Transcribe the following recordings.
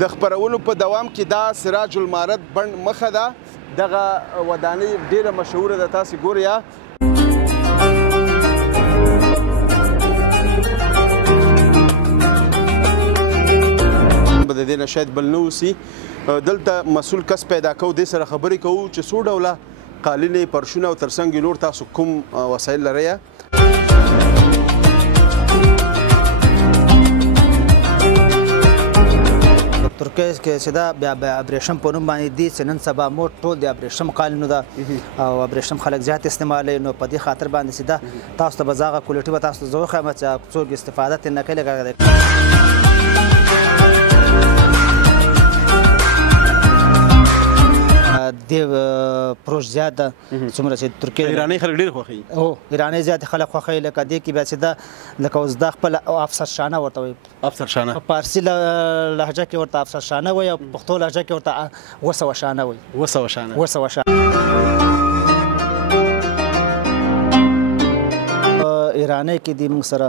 د خپرونو په دوام کې دا سراج المعرض بڼ مخه ده. دغه ودانۍ ډېره مشهوره ده، تاسې ګورئ. به د دې نه شاید بل نه اوسي. دلته مسؤل کس پیدا کوو، دې سره خبرې کوو چې څو ډوله قالینې، پرشونه او ترڅنګ نور تاسو کوم وسایل لرئ. ترکیه کې چې دا بیا ابریشم په نوم باندې دي چې نن سبا مور ټول د ابریشم قالینو ده او ابریشم خلک زیات استعمالوي. نو په دې خاطر باندې چې دا تاسو ته به زه هغه کوالټي به تاسو ته زه وښیم چې څوک استفاده ترې نه کوي. د پروش زیات ده څومره چې ترکیه ایراني خلک ډېر خوښوي. هو ایراني زیات خلک خوښوي. لکه دې کې بیا چې دا لکه اوس دا خپل افسرشانه ورته وایي. افسرشانه په فارسي لهجه کې ورته افسرشانه وایي او پښتو لهجه کې ورته وسوشانه وایي. وسوشانه ایرانی کې دي موږ سره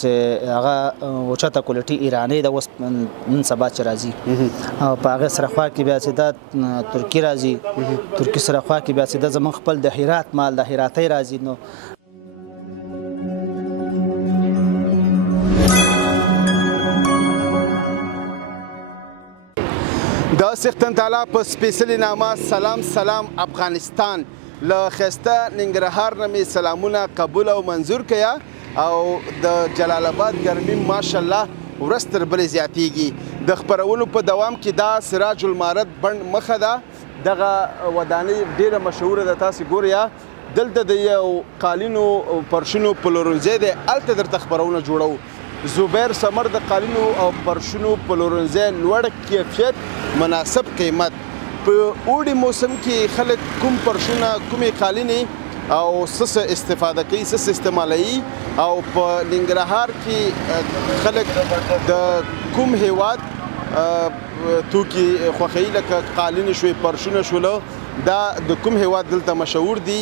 چې هغه اوچته کوالټي ایرانی ده. اوس نن سبا چې راځي او په هغې سره خوا کې بیا چې دا ترکي راځي. ترکي سره خوا کې بیا چې دا زموږ خپل د هرات مال د هراتۍ راځي. نو د سختن تعالی په سپیڅلي نامه سلام افغانستان. له ښایسته ننګرهار نه مې سلامونه قبول او منظور کړه. او د جلال آباد ګرمي ماشاءالله ورځ تر بلې زیاتیږي. د خپرونو په دوام کې دا سراج المعرض بڼ مخه ده. دغه ودانۍ ډېره مشهوره ده، تاسې ګورئ. دلته د یو قالینو پرشونو پلورنځی دی، هلته درته خپرونه جوړوو. زبیر سمر د قالینو او پرشونو پلورنځی، لوړ کیفیت، مناسب قیمت. په اوړي موسم کې خلک کوم پرشونه، کومې قالینې او څه استفاده کوي، څه استعمالوي. او په ننګرهار کې خلک د کوم هیواد توکي خوښوي، لکه قالینې شوې، پرشونه شوله، دا د کوم هیواد دلته مشهور دي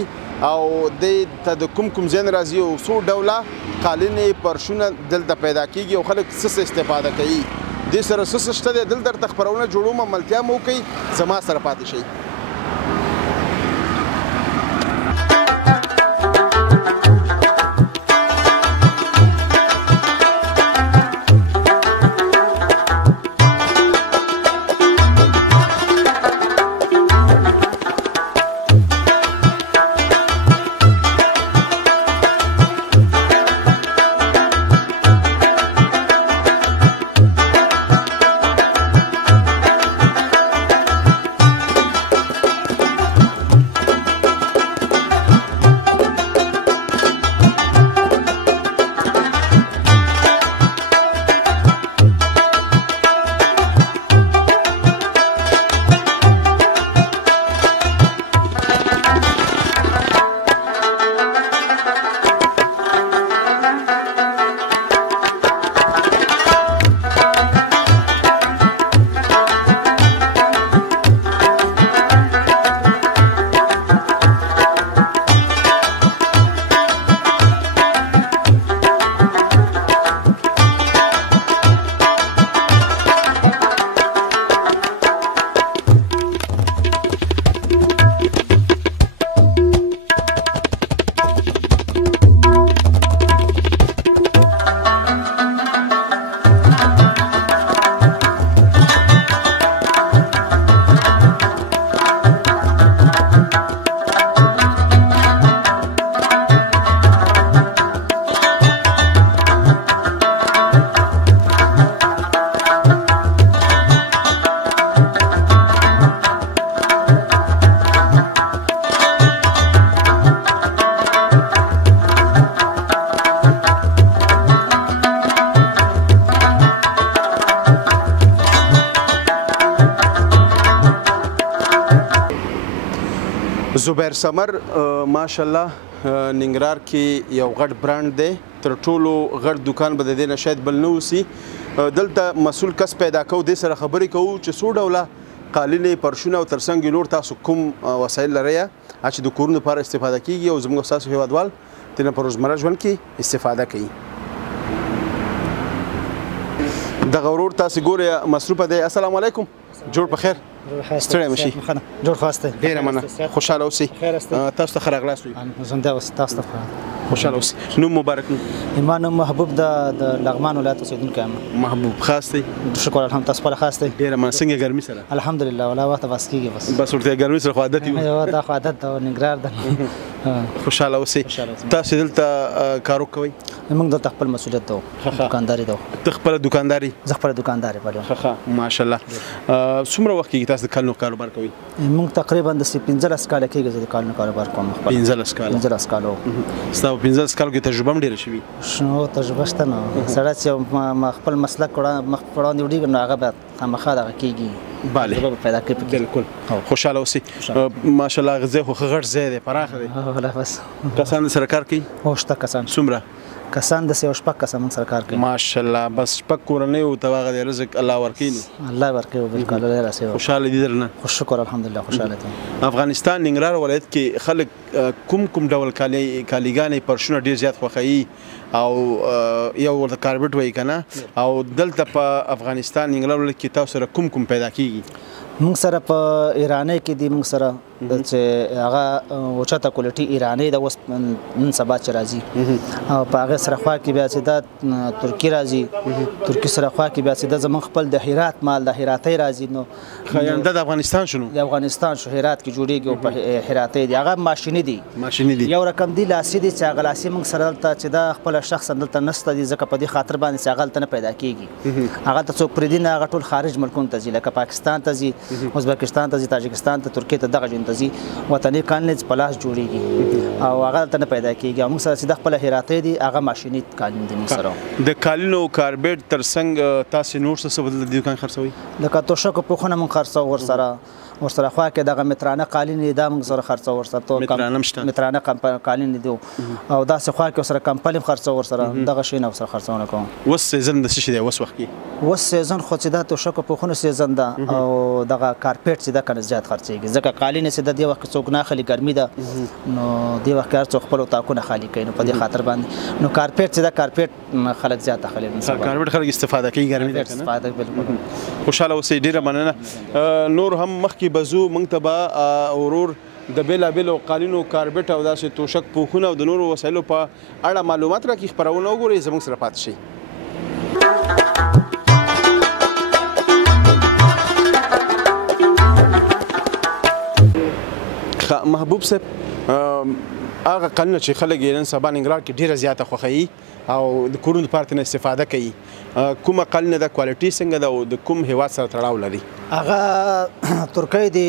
او دې ته د کوم ځای نه راځي او څو ډوله قالینې، پرشونه دلته پیدا کېږي او خلک څه استفاده کوي. دې سره څه شته دی، دلته درته خپرونه جوړوم، ملتیا مو وکړئ، زما سره پاتې شئ. زبیر سمر ماشاءالله ننګرهار کې یو غټ برانډ دی، تر ټولو غټ دکان به د دې نه شاید بل نه اوسي. دلته مسؤل کس پیدا کوو، دې سره خبرې کوو چې څو ډوله قالینې، پرشونه او ترڅنګ نور تاسو کوم وسایل لرئ چې د کورونو لپاره استفاده کیږي او زموږ ستاسو هیوادوال ترې په روزمره ژوند کې استفاده کوي. دغه ورور تاسو ګورئ مصروفه دی. السلام علیکم، جوړ په خیر، ستړی مشي، جوړ خواسته، ډیره مننه، خوشاله اوسئ. تاسو ته ښه راغلاست وي. زنده اوسئ، تاسو ته خوشاله اوسئ. نوم مبارک. ایمان نوم محبوب د لغمان ولایت اوسیدونکی یم. محبوب خاص دی؟ شکر الحمد، تاسو خپله خاص دی؟ ډیره مننه. څنګه ګرمي سره؟ الحمدلله، ولا وخت بس کېږي، بس ورته ګرمي سره خو عادت یو. دا خو عادت ده، ننګرهار ده. خوشاله اوسئ. تاسو دلته کار کوئ؟ موږ دلته خپل مسؤلیت ده، دکانداري ده. ته خپله دکانداري؟ زه خپله دکانداري بله. ماشاءالله. څومره وخت کېږي تاسو د کالونو کاروبار کوئ؟ موږ تقریبا د 15 کاله کېږي چې د کالونو کاروبار کوم. 15 کاله؟ 15 کاله. ستا په 15 کالو کې تجربه هم ډېره شوې؟ شنو تجربه شته نو، سړی چې خپل مسلک وړاندې وړي نو هغه به خامخا دغه کېږي. بله پیدا کوي. بالکل. خوشاله اوسئ. ماشاءالله ځای خو ښه غټ ځای دی، پراخه دی. بس کسان سره کار کوي؟ هو شته کسان. څومره کسان؟ د 6 کسان موږ سره کار کوي. ماشاءالله. بس شپږ کورنۍ او ته هغه د رزق الله ورکوي نو؟ الله ورکوي، بالکل. الله راسي. خوشاله دي درنه؟ شکر الحمدلله، خوشاله دي. افغانستان ننګرهار ولایت کې خلک کوم ډول کالیګانې پرشونه ډېر زیات خوښوي او یو ورته کاربټ وایي که نه، او دلته په افغانستان ننګرهار ولایت کې تاسو سره کوم پیدا کېږي؟ موږ سره په ایرانی کې دي، موږ سره چې هغه اوچته کوالټي ایرانی ده، اوس نن سبا چې راځي، او په هغې سره خوا کې بیا چې دا ترکي راځي، ترکي سره خوا کې بیا چې دا زموږ خپل د هرات مال د هراتۍ راځي. نو دا د افغانستان شنو؟ د افغانستان شو، هرات کې جوړېږي او په هراتۍ دي. هغه ماشیني دي، ماشیني دي. یو رقم دي لاسي دي، چې هغه لاسي موږ سره دلته چې دا خپله شخصا دلته نشته دي، ځکه په دې خاطر باندې چې هغه دلته نه پیدا کېږي. هغه ته څوک پرېږدي نه، هغه ټول خارج ملکونو ته ځي، لکه پاکستان ته ځي، ازبکستان ته ځي، تاجکستان ته، ترکیې ته، دغه ځایونو ته ځي. وطني کالینز په لاس جوړېږي او هغه دلته نه پیدا کېږي. او موږ سره چې د خپله هراتۍ دي، هغه ماشیني کالین دي موږ سره. د کالینو کاربیټ تر څنګ تاسې نور څه بدل د دوکان خرڅوئ؟ لکه توشکو پوښونه موږ خرڅوو ورسره خوا کې دغه مترانه قالین دا موږ سره خرڅو ورسره. مترانه شته؟ مترانه قالین دي او داسې خوا کې ورسره کمپل هم خرڅو ورسره، دغه شی نه ورسره خرڅونه کوم. اوس سیزن د څه شي دی اوس وخت کې؟ اوس سیزن خو چې دا توشکو پوښونه سیزن ده او دغه کارپیټ چې دا کنه زیات خرڅېږي، ځکه قالین چې د دې وخت څوک نه اخلي، ګرمي ده نو دې وخت هر څوک خپل اتاقونه خالي کوي، نو په دې خاطر باندې نو کارپیټ چې دا کارپیټ خلک زیات اخلي. کارپیټ خلک استفاده کوي، ګرمي ده کنه؟ استفاده بالکل. خوشاله اوسئ، ډیره مننه. نور هم مخکې بزو موږ ته ورور د بیلابیلو قالینو کاربټ او داسې توشک پوښونه او د نورو وسایلو په اړه معلومات راکړي. خپرونه وګورئ، زموږ سره پاتې شئ. محبوب صاحب، هغه قالینه چې خلک یې نن سبا ننګرهار کې ډېره زیاته خوښوي او د کورونو لپاره ترې استفاده کوي، کومه قالینه ده، کوالټي څنګه ده او د کوم هیواد سره تړاو لري؟ هغه ترکۍ دي.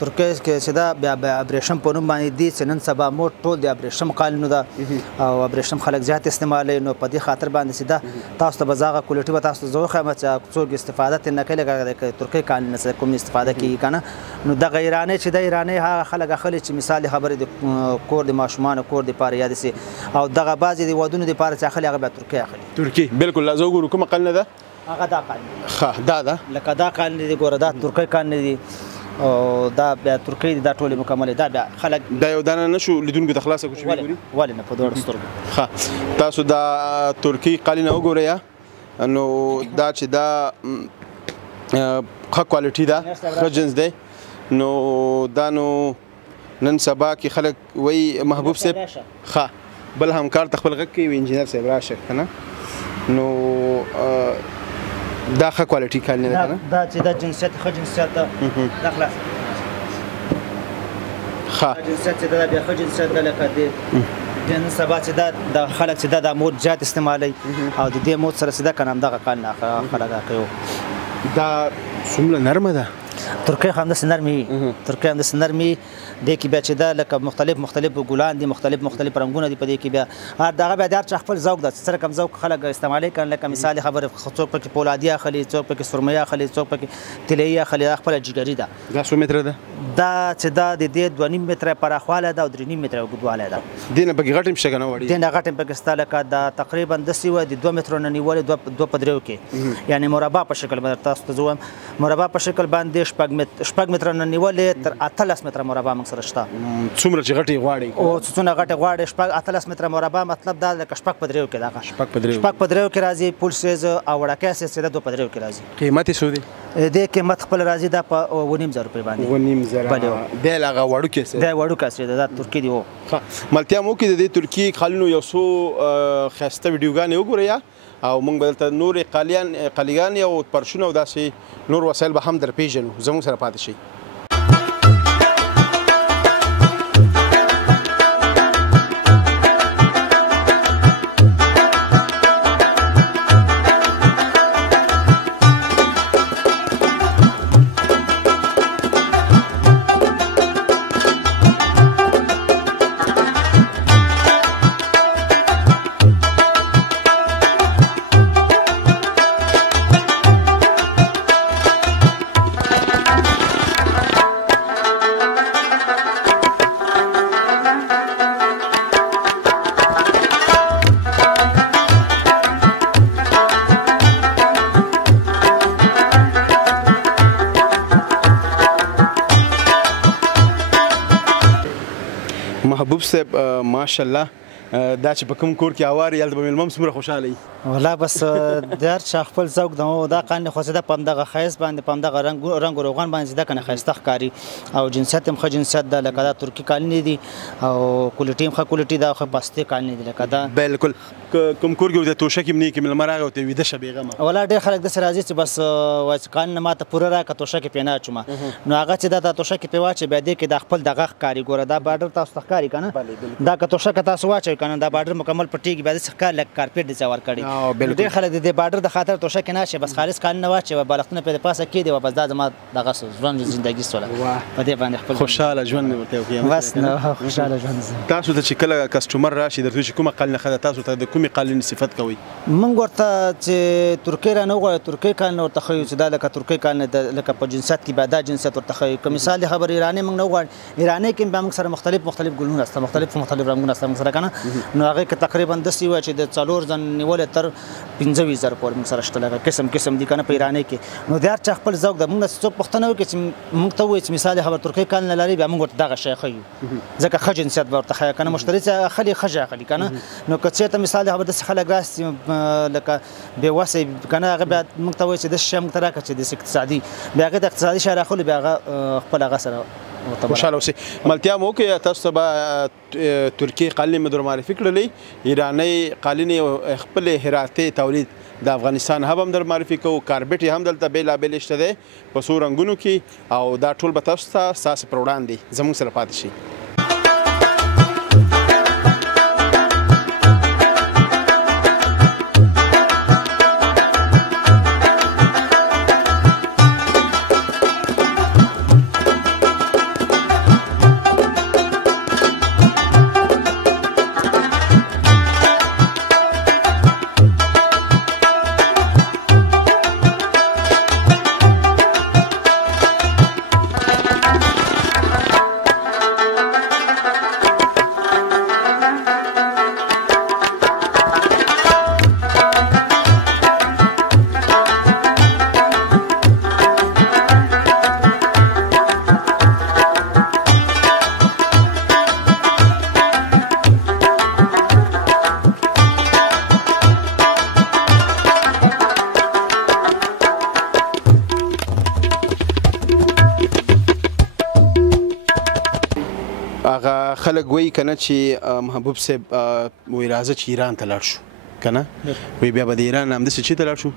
ترکۍ کې چې دا بیا ابریشم په نوم باندې دي، چې نن سبا مو ټول د ابریشم قالینو ده او ابریشم خلک زیات استعمالوي. نو په دې خاطر باندې چې دا تاسو ته به زه هغه کوالټي به تاسو ته زه وښیم چې څوک استفاده ترې نه کوي، لکه ترکۍ قالین څخه کوم استفاده کېږي که نه. نو دغه ایرانی چې د ایرانی هغه خلک اخلي چې مثال خبرې د کور د ماشومانو کور دپاره یا داسې، او دغه بعضې د ودونو دپاره چې اخلي هغه بیا ترکۍ اخلي. ترکي بالکل. زه وګورو کومه قالینه ده؟ هغه دا قالین. ښه، دا ده لکه دا قالین دي، ګوره دا ترکۍ قالین دي او دا بیا ترکۍ دي، دا ټولې مکملې. دا بیا خلک دا یو دانه نه شو لیدونکو ته خلاصه کړو چې وګوري؟ ولې نه، په دواړو سترګو. ښه، تاسو دا ترکي قالینه وګورئ، نو دا چې دا ښه کوالټي ده، ښه جنس دی. نو دا نو نن سبا کې خلک وایي محبوب صاحب. ښه، بل همکار ته خپل غږ کوي، انجینر صاحب راشه که نه. نو دا ښه کوالټي قالینه ده که نه؟ دا چې دا جنسیت ښه جنسیت ده، دا خلاص. ښه جنسیت چې دا بیا ښه جنسیت ده، لکه د نن سبا چې دا د خلک چې دا د مود زیات استعمالوي او د دې مود سره چې دا که نه همدغه قالینه خلک کوي. دا څومره نرمه ده؟ ترکۍ خو همداسې نرمې وي، ترکۍ همداسې نرمې وي. دې کې بیا چې دا لکه مختلف ګلان دي، مختلف رنګونه دي په دې کې. بیا دغه بیا د هر چا خپل ذوق ده، څه رقم ذوق خلک استعمالوي که لکه مثال خبرې څوک پکې پولادي اخلي، څوک پکې سرمایي اخلي، څوک پکې طلایي اخلي. دا خپله جګري ده. دا څو متره ده؟ دا چې دا د دې 2.5 متره پراخوالی ده او 3.5 متره اوږدوالی ده. دې نه پکې غټ هم شته که نه وړي؟ دې نه غټ هم پکې شته، لکه دا تقریبا داسې وایي د 2 مترو نه نیولې 2 په 3 کې، یعنې مربع په شکل باندې تاسو ته زه وایم، مربع په شکل باندې شپږ متره نه نیولې تر 18 متره مربع موږ سره شته. څومره چې غټې غواړي او څونه غټې غواړي 18 متره مربع مطلب دا لکه شپږ په دریو کې دغه شپږ په دریو کې راځي پول سیز او وړکه سیز د 2 په دریو کې راځي. قیمت یې څو دی؟ د قیمت خپل راځي دا په 2.5 روپۍ باندې 2.5 دی هغه وړوکی سیز دا وړوکی سیز دا ترکي دی. ملتیا مو کې د ترکي قالینو یو څو ښایسته ویډیوګانې وګورئ او موږ به دلته نورې قالیګانې او پرشونه او داسې نور وسایل به هم در پیژنو. زموږ سره پاتې شئ. محبوب صاحب ماشاءالله دا چې په کوم کور کې اوار یالته به مېلمه هم څومره خوشحاله وي. والله بس د هر چا خپل ذوق ده. دا قالین خو زه په همدغه ښایست باندې په همدغه رنګ و روغن باندې زده کنه ښایسته ښکاري او جنسیت هم ښه جنسیت ده لکه دا ترکي قالینې دي او کوالټي هم ښه کوالټي ده. خو پستې قالینې دي لکه دا بالکل. کوم کور کې ورته توشک هم نه کې مېلمه راغی او ته ویده شه بېغمه. والله ډېر خلک داسې راځي چې بس وایي چې قالین ماته پوره راکړه توشک یې پرې نه اچومه نو هغه چې دا توشک یې پرې واچوي بیا دې کې دا خپل دغه ښکاري. ګوره دا باډر تاسو ته ښکاري که نه دا که توشک تاسو واچوئ که نه دا باډر مکمل پټېږي بیا داسې ښکاري لکه کارپېټ دې ځای ورکړي. ډېر خلک د دې باډر د خاطر توشک یې نه اچوي بس خالص قالین نه واچوي بالښتونه پرې د پاسه کېږدي بس دا زما دغه ژوند زندګي سوله په دې باندې خپل خوشحاله ژوند مې ورته وکړي. بس نو خوشحاله ژوند. تاسو ته چې کله کسټمر راشي درته چې کومه قالینه ښه ده تاسو ته د کومې قالینې صفت کوئ؟ موږ ورته چې ترکي رانه وغواړي ترکي قالین ورته ښیو چې دا لکه ترکي قالین لکه په جنسیت کې بیا دا جنسیت ورته ښیو. که مثال د خبرې ایراني موږ نه وغواړي ایراني کې بیا موږ سره مختلف ګلونه شته مختلف رنګونه شته موږ سره که نه نو هغې کې تقریبا داسې وایي چې د 4 ځل نیولې تر 15,000 پورې موږ سره شته لکه قسم دي که نه په ایراني کې. نو د هر چا خپل ذوق ده. موږ نه څوک پوښتنه وکړي چې موږ ته ووایي چې مثال خبر ترکي قالین لري بیا موږ ورته دغه شی ښیو ځکه ښه جنسیت به ورته ښیو که نه مشتري چې اخلي ښه اخلي که نه. نو که چېرته مثال خبر داسې خلک راسي لکه بېوسه که نه هغه بیا موږ ته وایي چې داسې شی موږ ته راکړه چې داسې اقتصادي بیا هغې د اقتصادي شی راخلو بیا هغه خپل هغه سره خوشحاله اوسئ. ملتیا مو وکړئ تاسو ته به ترکي قالینې مې در معرفي کړلې ایرانۍ قالینې خپلې هراتې تولید د افغانستان هم در معرفي کوو. کاربېټ یې هم دلته بېلابېلې شته دی په څو رنګونو کې او دا ټول به تاسو ته ستاسې پر وړاندې زموږ سره پاتې شي. هغه خلک وایي که نه چې محبوب صاحب وایي راځه چې ایران ته لاړ شو که نه وایي بیا به د ایران نه همداسې چېرته لاړ شو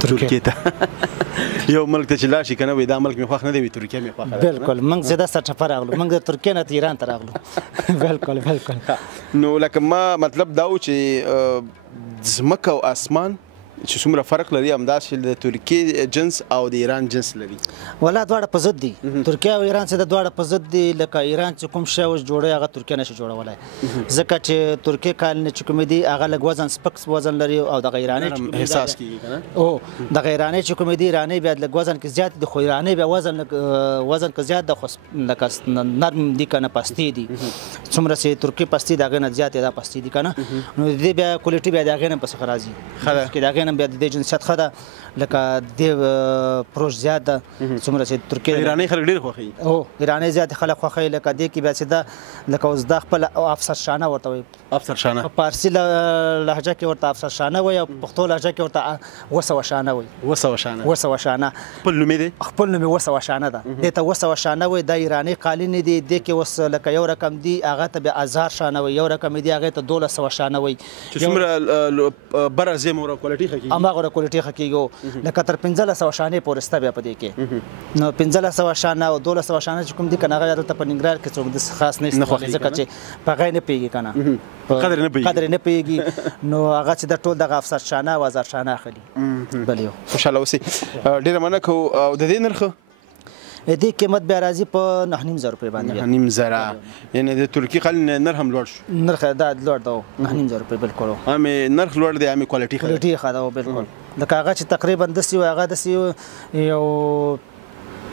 ترکیې ته یو ملک ته چې لاړ شي که نه وایي دا ملک مې خوښ نه دی وایي ترکیه مې خوښه ده. بالکل موږ زه دا سرچپه راغلو موږ د ترکیې نه ایران ته راغلو. بالکل نو لکه ما مطلب دا و چې ځمکه او اسمان چې څومره فرق لري همداسې د ترکیې جنس او د ایران جنس لري. والله دواړه په ضد دي. ترکیه او ایران چې د دواړه په ضد دي. لکه ایران چې کوم شی اوس جوړوي هغه ترکیه نشي جوړولی ځکه چې ترکیې قالینې چې کومې دي هغه لږ وزن سپک وزن لري او دغه ایرانۍ احساس کېږي که نه او دغه ایرانۍ چې کومې دي ایرانۍ بیا لږ وزن کې زیات دي خو ایرانۍ بیا وزن که زیات ده خو لکه نرم دي که نه پستې دي څومره چې ترکیې پستې د هغې نه زیاتې دا پستې دي که نه نو د دې بیا کوالټي بیا د هغې نه پسې ښه راځي د هغې نه بیا د دې جنسیت ښه ده لکه د پروش زیات ده څومره چې ترکیه ایرانی خلک ډېر خوښوي هو ایرانی زیات خلک خوښوي لکه دې کې بیا چې ده لکه اوس دا خپل افسرشانه ورته وایي افسرشانه په فارسي لهجه کې ورته افسرشانه وایي او پښتو لهجه کې ورته وسوشانه وایي وسوشانه خپل نوم یې خپل نوم یې وسوشانه ده دې ته وسوشانه وایي دا ایرانی قالین دي دې کې اوس لکه یو رقم دي هغه ته بیا ازار شانه وایي یو رقم دي هغې ته 1200 شانه وایي چې څومره بره زیمه ورو کوالټي ښه کېږي هماغه کوالټي ښه کېږي لکه تر 1500 شانې پورې شته بیا په دې کې نو 1500 شانه او 1200 شانه چې کوم دي که نه هغه دلته په ننګرهار کې څوک داسې خاص نه استعمالوي ځکه چې په هغه یې نه پوهېږي که نه قدر یې نه پوهېږي نو هغه چې د ټول دغه افسر شانه او هزار شانه اخلي بل یو خوشحاله اوسئ ډېره مننه کوو او د دې نرخ دې قیمت بیا راځي په 9,500 روپۍ باندې 9,500 یعنی د ترکي قالین نرخ هم لوړ شو نرخ دا لوړ ده 9,500 روپۍ بالکل همې نرخ لوړ دی همې کوالټي ښه ده بالکل لکه هغه چې تقریبا داسې وي هغه داسې یو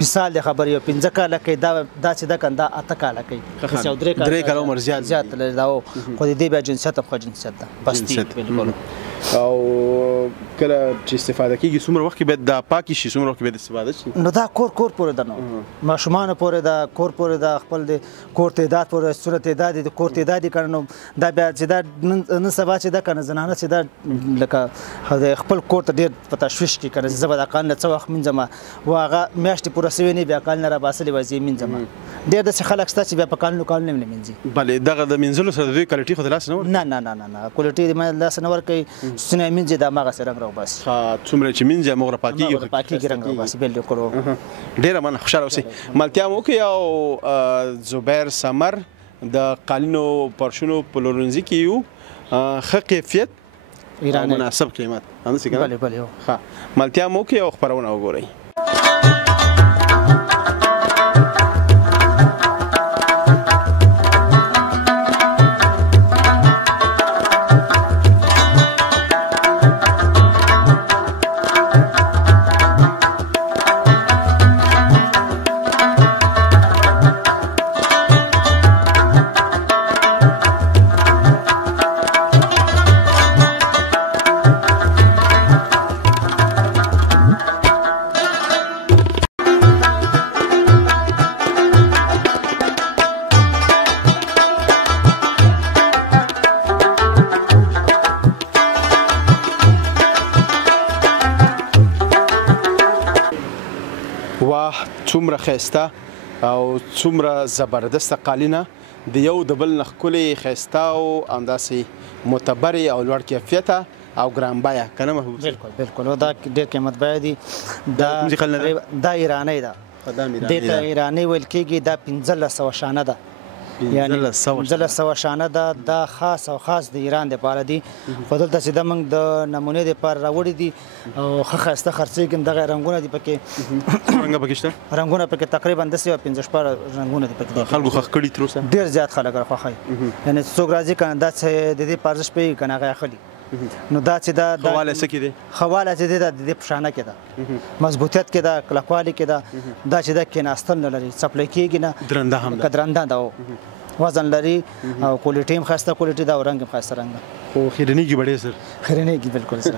مثال دی خبرې یو 15 کاله کوي دا چې ده که دا 8 کاله کوي درې کاله عمر زیات لري دا خو د دې بیا جنسیت هم ښه جنسیت ده پستي بالکل او کله چې استفاده کیږي څومره وخت کې باید دا پاکې شي څومره وخت کې باید استفاده شي نو دا کور پورې ده نو ماشومانو پورې ده کور پورې ده خپل د کور تعداد پورې صورت تعداد د کور تعداد یې کړه نو دا بیا چې دا نن سبا چې ده که نه زنانه چې دا لکه د خپل کور ته ډېر په تشویش کې که نه زه به دا کال نه څه وخت مینځم و هغه میاشتې پوره سوې نه بیا کال نه راباسلې وای زه یې مینځم ډېر داسې خلک شته چې بیا په کالونو کالونو یې نه مینځي بلې دغه د مینځلو سره د دوی کوالټي خو د لاسه نه ورکوي نه کوالټي د لاسه نه ورکوي څونه یې مینځي دا هماغسې رنګ راوباسي څومره چې مینځي هماغه پاکېږي رنګ راوباسي بالکل ډېره مننه خوشحاله اوسئ ملتیا مو وکړئ او زبیر سمر د قالینو پرشونو په پلورنځي کې یو ښه کیفیت او مناسب قیمت همداسې که نه بلې ښه ملتیا مو وکړئ او خپرونه وګورئ څومره ښایسته او څومره زبردسته قالینه د یو د بل نه ښکلې ښایسته او همداسې معتبرې او لوړ کیفیته او ګران بیه که نه محبوب بالکل دا ډېر قیمت بیه دي دا ایرانی ده دې ته ایرانی ویل کېږي دا 1500 شانه ده یعنی 1500 شانه ده دا خاص او خاص د ایران دپاره دي خو دلته چې دا موږ د نمونې دپاره راوړي دي او ښه ښایسته خرڅېږي دغه رنګونه دي پکې رنګونه پکې تقریبا داسې 15 رنګونه دي پکې خلکو خوښ کړي تر اوسه ډېر زیات خلک خوښوي یعنې څوک راځي که نه دا چې د دې په ارزښت پوهېږي که نه هغه اخلي نو دا چې دا خواله څه کې دی خواله چې دی دا د دې په شانه کې ده مضبوطیت کې ده کلکوالي کې ده دا چې دا کېناستل نه لري څپلی کېږي نه درنده هم ده درنده ده وزن لري او کوالټي هم ښایسته کوالټي ده او رنګ هم ښایسته رنګ ده خو خیرنېږي به ډېر زر خیرنېږي بالکل سره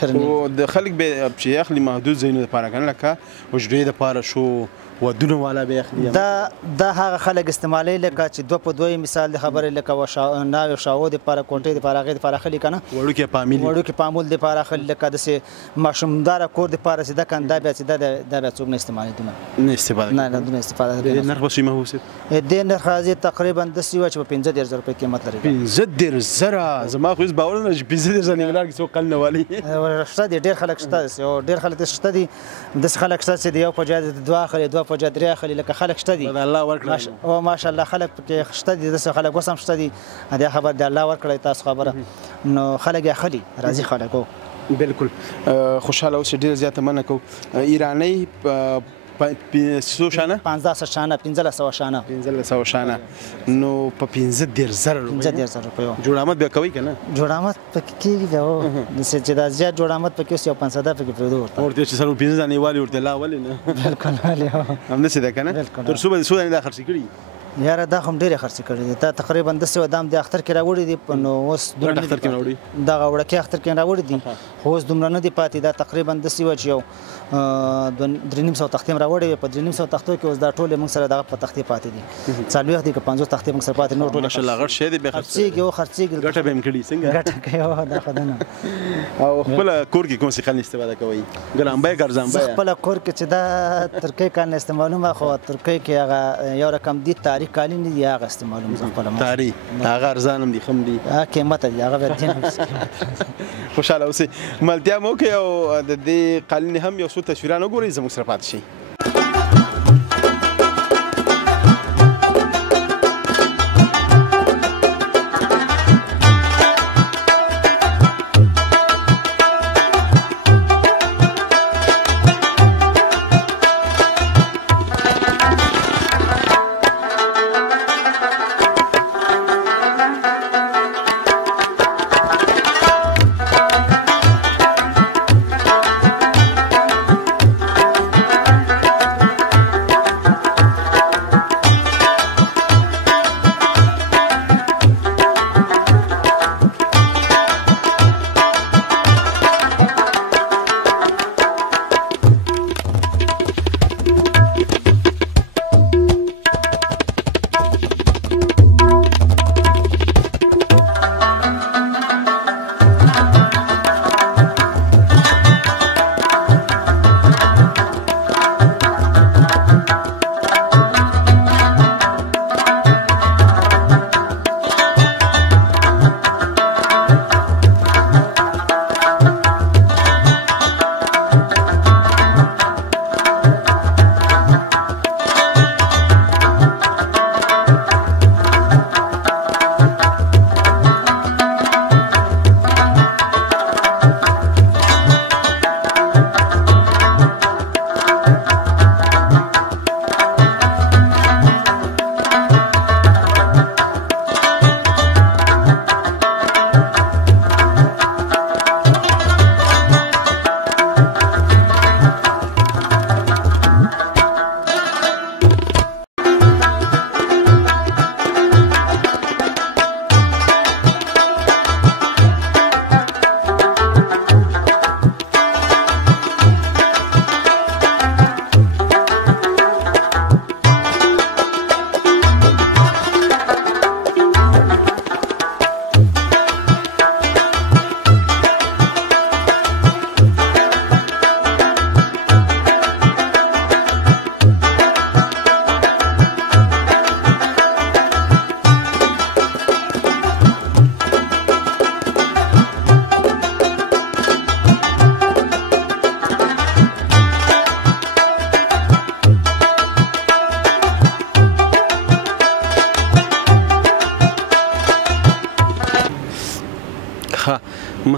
خیرنېږي خو د خلک به چې اخلي محدود ځایونو دپاره که نه لکه حجرې دپاره شو ودونه والا به اخلي دا هغه خلک استعمالوي لکه چې دوه په دوه مثال د خبرې لکه ناوې شاو دپاره کوټې دپاره هغې دپاره اخلي که نه وړوکې پامول دپاره اخلي لکه داسې ماشومداره کور دپاره چې دا که دا بیا چې دا بیا څوک نه استعمالوي دونه دونه استفاده د نرخ به څه محبوب صاحب دې نرخ راځي تقریبا داسې وایي چې په 15,000 روپۍ قیمت لري 15,000 زما خو هېڅ باور نه لري چې 15,000 ننګرهار کې څوک قل نه والي شته دي ډېر خلک شته ډېر خلک شته دي داسې خلک شته چې د یو په جای د دوه اخلي دوه په جای درې اخلي لکه خلک شته دي الله ورکړي او ماشاءالله خلک پکې شته دي داسې خلک اوس هم شته دي دا خبر د الله ورکړی تاسو خبره نو خلک یې اخلي راځي خلک بالکل خوشحاله اوسئ ډېره زیاته مننه کوو ایرانی څو شانه 1500 شانه 1500 شانه 1500 شانه نو په 15,000 روپۍ جوړ آمد بیا کوي که نه جوړ آمد پکې کېږي بیا داسې چې دا زیات جوړ آمد پکې اوس یو 500 پکې پرېږدو ورته چې سره 15 دانې والي ورته لا ولې نه بالکل والي همداسې ده که نه تر څو به څو دانې دا خرڅې کړي یاره دا هم ډېرې خرڅې کړي دي دا تقریبا داسې وه دا هم د اختر کې راوړي دي نو اوس دغه وړکې اختر کې راوړي دي خو اوس دومره نه دي پاتې دا تقریبا داسې وه چې یو 3,500 تختې هم راوړې وې په 3,500 تختو کې اوس دا ټولې موږ سره دغه په تختې پاتې دي 40 دي که 50 تختې موږ سره پاتې نور ټولې ماشاءالله غټ شی دی بیا خرڅېږي او خرڅېږي ګټه به یې کړي څنګه ګټه کوي دا ښه ده نه او خپله کور کې کوم څه قالین استفاده کوئ ګرانبی ګرځانبی خپله کور کې چې دا ترکۍ قالین استعمالوم خو ترکۍ کې هغه یو رقم دي تاریخ قالین دي هغه استعمالوم زه خپله تاریخ هغه ارزان هم دي ښه هم دي قیمته دي هغه بیا خوشحاله اوسئ ملتیا مو وکړئ او د دې قالین هم یو څو تصویران وګورئ زموږ سره پاتې شئ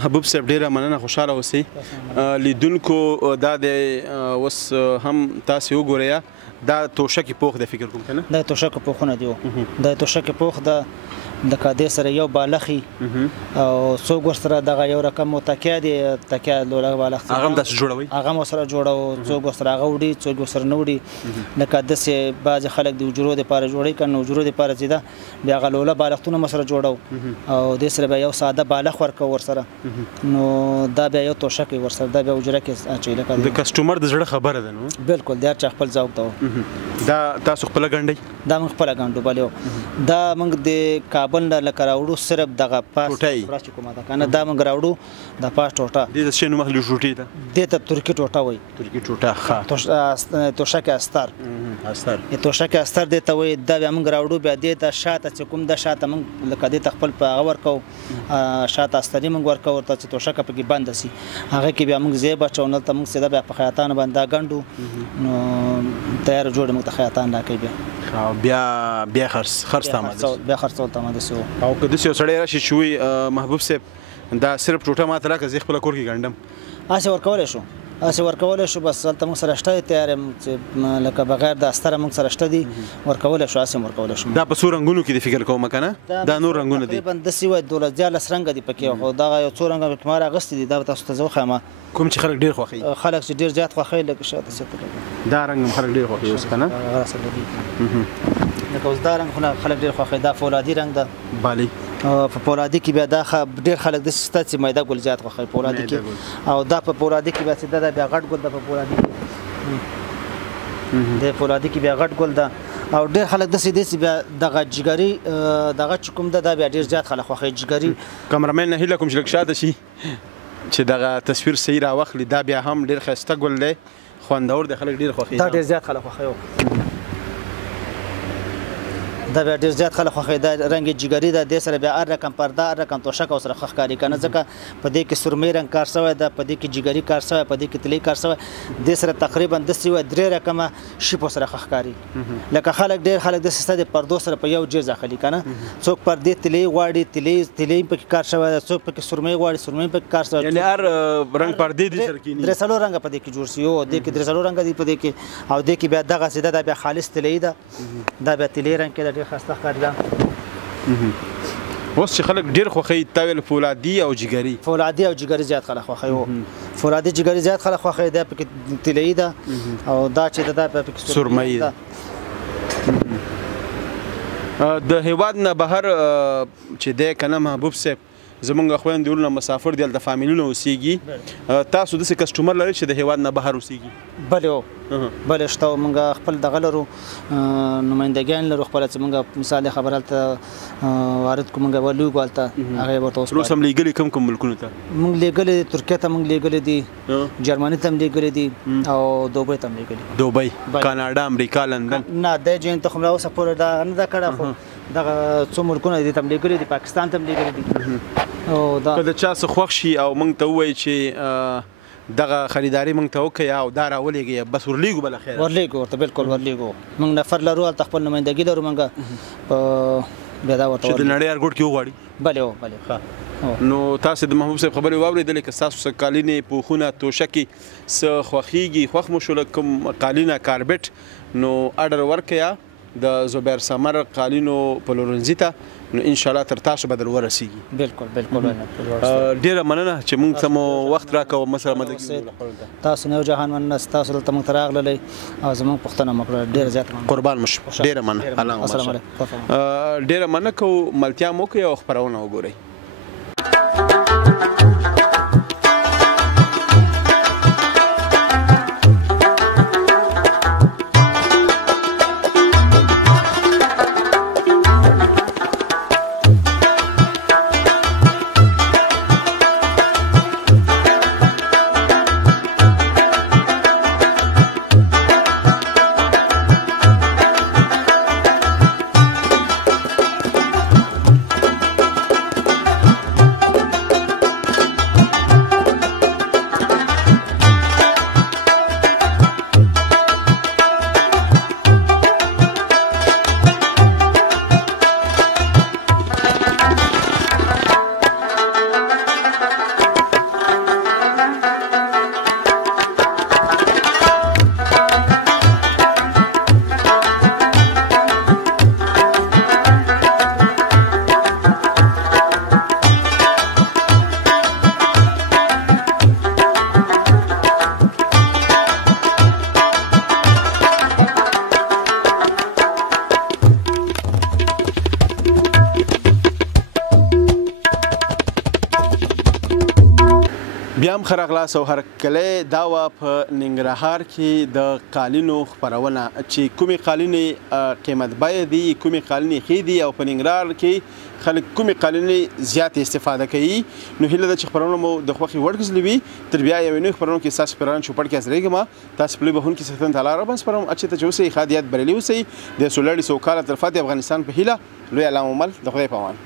محبوب صاحب ډیره مننه خوشاله اوسئ لیدونکو دا د اوس هم تاسې وګورئ دا توشکې پوخ د فکر کوم که نه دا توشکې پوخونه دي دا توشکې پوخ د کادې سره یو بالښي او څوک ورسره دغه یو رقم تکیه دي تکیه لوړه بالښت هغه هم داسې جوړوئ هغه هم ورسره جوړوو څوک ورسره هغه وړي څوک ورسره نه وړي لکه داسې بعضې خلک د حجرو دپاره جوړوي که نه حجرو دپاره چې ده بیا هغه لوړه بالښتونه هم ورسره جوړوو او دې سره بیا یو ساده بالښ ورکوو ورسره نو دا بیا یو توشک ورسره دا بیا حجره کې اچوي لکه د کسټمر د زړه خبره ده نو بالکل د هر چا خپل ذوق ده دا تاسو خپله ګنډئ دا موږ خپله ګنډو بلې دا موږ د کابل نه لکه راوړو صرف دغه پاس ټوټه چې کومه ده که نه دا موږ راوړو د پاس ټوټه دې ته څه نوم اخلي ټوټې ته دې ته ترکي ټوټه وایي ترکي ټوټه ښه توشک استر توشک استر دې ته وایي دا بیا موږ راوړو بیا دې ته شاته چې کوم د شاته موږ لکه دې ته خپل په هغه ورکوو شاته استري موږ ورکوو ورته چې توشکه پکې بنده سي هغه کې بیا موږ ځای بچو نلته موږ سیده بیا په خیاطانو باندې دا ګنډو نو تیاره جوړه موږ ته خیاطان راکوي بیا خرڅ ته آماده بیا خرڅول ته آماده سو او که داسې یو سړی راشي چې وایي محبوب صاحب دا صرف ټوټه ماته راکړه زه خپله کور کې ګنډم هسې ورکولی شو بس هلته موږ سره شته دی تیار چې لکه بغیر د استره موږ سره شته دي ورکولی شو هسې هم ورکولی شو دا په څو رنګونو کې د فکر کوم که نه دا نور رنګونه دي تقریبا داسې وایي 12 رنګه دي پکې خو دغه یو څو رنګه پکې ما راغوستي دي دا به تاسو ته زه وښیم کوم چې خلک ډېر خوښوي خلک چې ډېر زیات خوښوي لکه شاته دا رنګ هم خلک ډېر خوښوي اوس که نه لکه اوس دا رنګ خو خلک ډېر خوښوي دا فولادي رنګ ده بالي په فولادي کې بیا دا ډېر خلک داسې شته چې میده ګل زیات خوښوي فولادي کې او دا په فولادي کې بیا چې دا بیا غټ ګل ده په فولادي کې د فولادي کې بیا غټ ګل ده او ډېر خلک داسې دي چې بیا دغه جګري دغه چې کوم ده دا بیا ډېر زیات خلک خوښوي جګري کامرامین نه هیله کوم چې لږ شاته شي چې دغه تصویر صحیح راواخلي دا بیا هم ډېر ښایسته ګل دی خوندور دی خلک ډېر خوښوي دا ډېر زیات خلک خوښوي دا بیا ډېر زیات خلک خوښوي دا رنګ جګري ده دې سره بیا هر رقم پرده هر رقم توشک او سره ښه ښکاري که نه ځکه په دې کې سرمې رنګ کار شوی ده په دې کې جګري کار شوی په دې کې طلایي کار شوی دې سره تقریبا داسې وایي 3 رقمه شیپو سره ښه ښکاري لکه خلک ډېر خلک داسې شته د پردو سره په یو جیز اخلي که نه څوک پردې طلایي غواړي طلایي پکې کار شوی ده څوک پکې سرمې غواړي سرمې پکې کار شوی یعنې هر رنګ پردې دې سره کېني 3 رنګه په دې کې جوړ شي او دې کې 3 رنګه دي په دې کې او دې کې بیا دغه سیده دا بیا خالص طلایي ده دا بیا طلایي رنګ کې ده ډېر ښایسته ښکاري ده اوس چې خلک ډېر خوښوي تا ویل فولادي او جګري فولادي او جګري زیات خلک خوښوي فولادي جګري زیات خلک خوښوي دا پکې طلایي ده او دا چې دا پکې سرمایي ده د هیواد نه بهر چې دی که نه محبوب صاحب زمونږ خویندې ورونه مسافر دي هلته فامیلونه اوسېږي تاسو داسې کسټمر لرئ چې د هیواد نه بهر اوسېږي بلې بلې شته موږ خپل دغه لرو نمایندګیان لرو خپله چې موږ مثال خبر هلته وارد کړو موږ ولېږو هلته هغه یې ورته اوس هم لېږلي کوم ملکونو ته موږ لېږلي ترکیې ته موږ لېږلي دي جرمني ته هم لېږلي دي او دوبۍ ته هم لېږلي دوبۍ کاناډا امریکا لندن نه دی جین ته خو همدا اوسه پورې دا نه ده کړې خو دغه څو ملکونه دي ته هم لېږلي دي پاکستان ته هم لېږلي دي او دا که د چا څه خوښ شي او موږ ته ووایي چې دغه خریداري موږ ته وکړئ او دا راولېږئ بس ورلېږو بلاخره ورلېږو ورته بالکل ورلېږو موږ نفر لرو هلته خپل نمایندګي لرو موږ بیا دا ورته چې د نړۍ هر ګوټ کې وغواړي بلې بلې نو تاسو د محبوب صاحب خبرې واورېدلې که ستاسو څه قالینې پوښونه توشکې څه خوښېږي خوښ مو شوله کوم قالینه کاربېټ نو اډر ورکړئ د زبیر سمر قالینو پلورنځي ته نو ان شاء الله تر تاسو به در ورسیږي بالکل بالکل ډیره مننه چې موږ ته مو وخت راکړو مسله مدد تاسو نه جهان مننه تاسو ته موږ راغللی او زموږ پوښتنه مو کړه ډیره زیات قربان مو ډیره مننه السلام علیکم ډیره مننه کو ملتیا مو کوي او خبرونه وګورئ بیا هم ښه راغلاست او هرکلی دا وه په ننګرهار کې د قالینو خپرونه چې کومې قالینې قیمت بیه دي کومې قالینې ښې دي او په ننګرهار کې خلک کومې قالینې زیاتې استفاده کوي نو هیله ده چې خپرونه مو د خوښې وړ ګرځولي وي تر بیا یوې نوې خپرونه کې ستاسو خپرونه چوپړ کې حاضرېږم تاسو په لوی بهونکي څښتن تعالی رب سپارم اچې ته چې اوسئ ښاد یاد بریالي اوسئ د سولړي سوکاله تلفات افغانستان په هیله لوی علامه عمل د خدای په امان